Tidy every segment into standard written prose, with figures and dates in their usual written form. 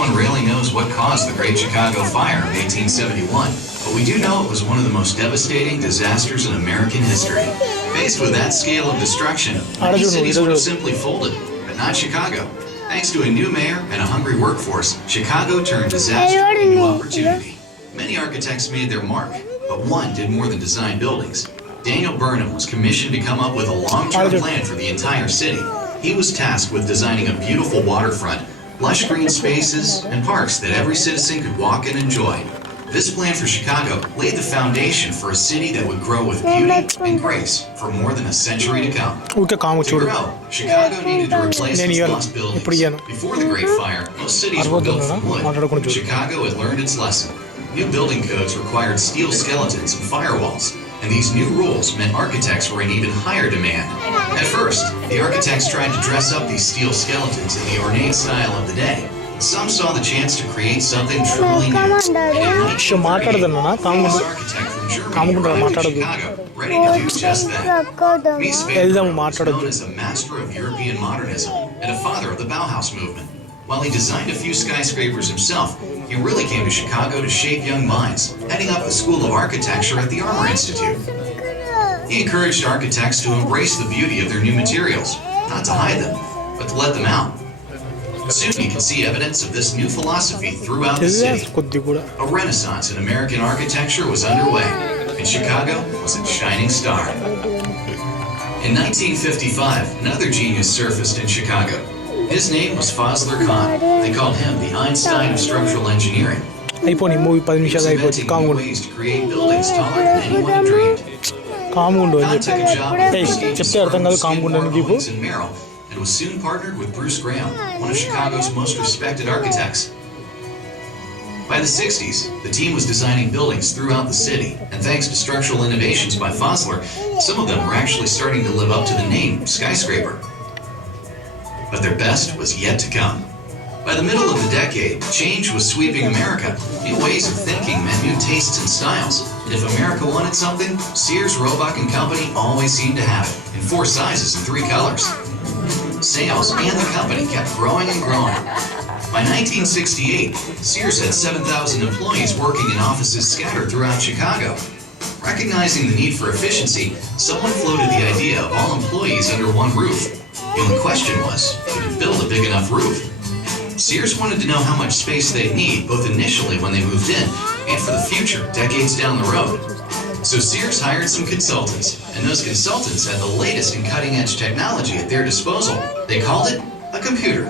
one really knows what caused the Great Chicago Fire of 1871, but we do know it was one of the most devastating disasters in American history. Faced with that scale of destruction, many cities would have simply folded, but not Chicago. Thanks to a new mayor and a hungry workforce, Chicago turned disaster into opportunity. Many architects made their mark, but one did more than design buildings. Daniel Burnham was commissioned to come up with a long-term plan for the entire city. He was tasked with designing a beautiful waterfront, lush green spaces, and parks that every citizen could walk and enjoy. This plan for Chicago laid the foundation for a city that would grow with beauty and grace for more than a century to come. To grow, Chicago needed to replace its lost buildings. Before the Great Fire, most cities were built from wood. Chicago had learned its lesson. New building codes required steel skeletons and firewalls, and these new rules meant architects were in even higher demand. At first, the architects tried to dress up these steel skeletons in the ornate style of the day. Some saw the chance to create something truly new. And in 1938, this architect from Germany arrived in Chicago, ready to do just that. Mies van Gogh was known as a master of European modernism and a father of the Bauhaus movement. While he designed a few skyscrapers himself, he really came to Chicago to shape young minds, heading up the School of Architecture at the Armour Institute. He encouraged architects to embrace the beauty of their new materials, not to hide them, but to let them out. Soon you can see evidence of this new philosophy throughout the city. A renaissance in American architecture was underway, and Chicago was its shining star. In 1955, another genius surfaced in Chicago. His name was Fazlur Khan. They called him the Einstein of structural engineering. He was inventing new ways to create buildings taller than anyone had dreamed. Khan took a job with prestigious buildings in Merrill and was soon partnered with Bruce Graham, one of Chicago's most respected architects. By the 60s, the team was designing buildings throughout the city, and thanks to structural innovations by Fazlur, some of them were actually starting to live up to the name skyscraper. But their best was yet to come. By the middle of the decade, change was sweeping America. New ways of thinking meant new tastes and styles. And if America wanted something, Sears, Roebuck & Company always seemed to have it, in 4 sizes and 3 colors. Sales and the company kept growing and growing. By 1968, Sears had 7,000 employees working in offices scattered throughout Chicago. Recognizing the need for efficiency, someone floated the idea of all employees under one roof. The only question was, could you build a big enough roof? Sears wanted to know how much space they'd need, both initially when they moved in, and for the future, decades down the road. So Sears hired some consultants, and those consultants had the latest and cutting-edge technology at their disposal. They called it a computer.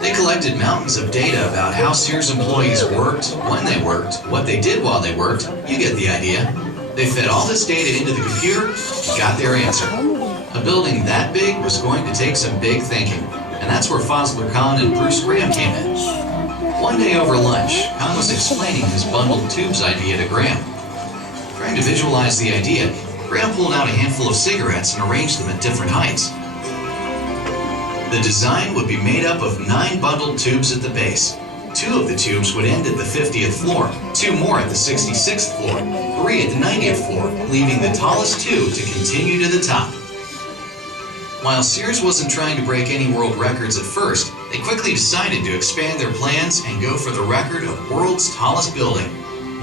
They collected mountains of data about how Sears employees worked, when they worked, what they did while they worked. You get the idea. They fed all this data into the computer and got their answer. A building that big was going to take some big thinking, and that's where Fazlur Khan and Bruce Graham came in. One day over lunch, Khan was explaining his bundled tubes idea to Graham. Trying to visualize the idea, Graham pulled out a handful of cigarettes and arranged them at different heights. The design would be made up of 9 bundled tubes at the base. 2 of the tubes would end at the 50th floor, 2 more at the 66th floor, 3 at the 90th floor, leaving the tallest 2 to continue to the top. While Sears wasn't trying to break any world records at first, they quickly decided to expand their plans and go for the record of world's tallest building.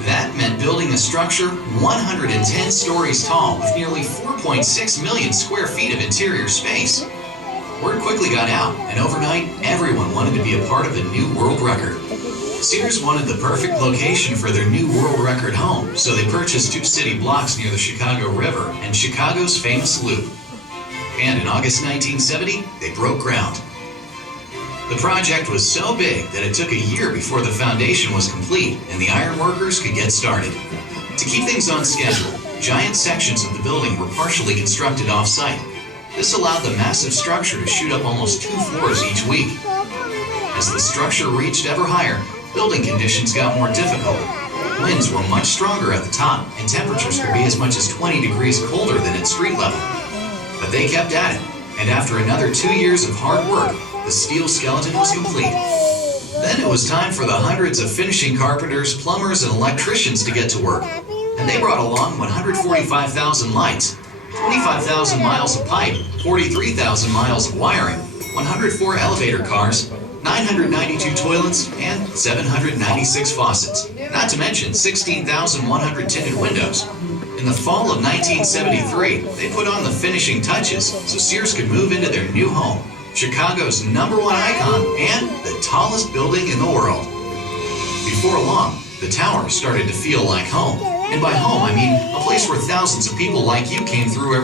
That meant building a structure 110 stories tall with nearly 4.6 million square feet of interior space. Word quickly got out, and overnight, everyone wanted to be a part of the new world record. Sears wanted the perfect location for their new world record home, so they purchased 2 city blocks near the Chicago River and Chicago's famous Loop. And in August 1970, they broke ground. The project was so big that it took a year before the foundation was complete and the ironworkers could get started. To keep things on schedule, giant sections of the building were partially constructed off-site. This allowed the massive structure to shoot up almost 2 floors each week. As the structure reached ever higher, building conditions got more difficult. Winds were much stronger at the top, and temperatures could be as much as 20 degrees colder than at street level. But they kept at it, and after another 2 years of hard work, the steel skeleton was complete. Then it was time for the hundreds of finishing carpenters, plumbers, and electricians to get to work. And they brought along 145,000 lights, 25,000 miles of pipe, 43,000 miles of wiring, 104 elevator cars, 992 toilets, and 796 faucets, not to mention 16,100 tinted windows. In the fall of 1973, they put on the finishing touches so Sears could move into their new home, Chicago's #1 icon and the tallest building in the world. Before long, the tower started to feel like home. And by home, I mean a place where thousands of people like you came through every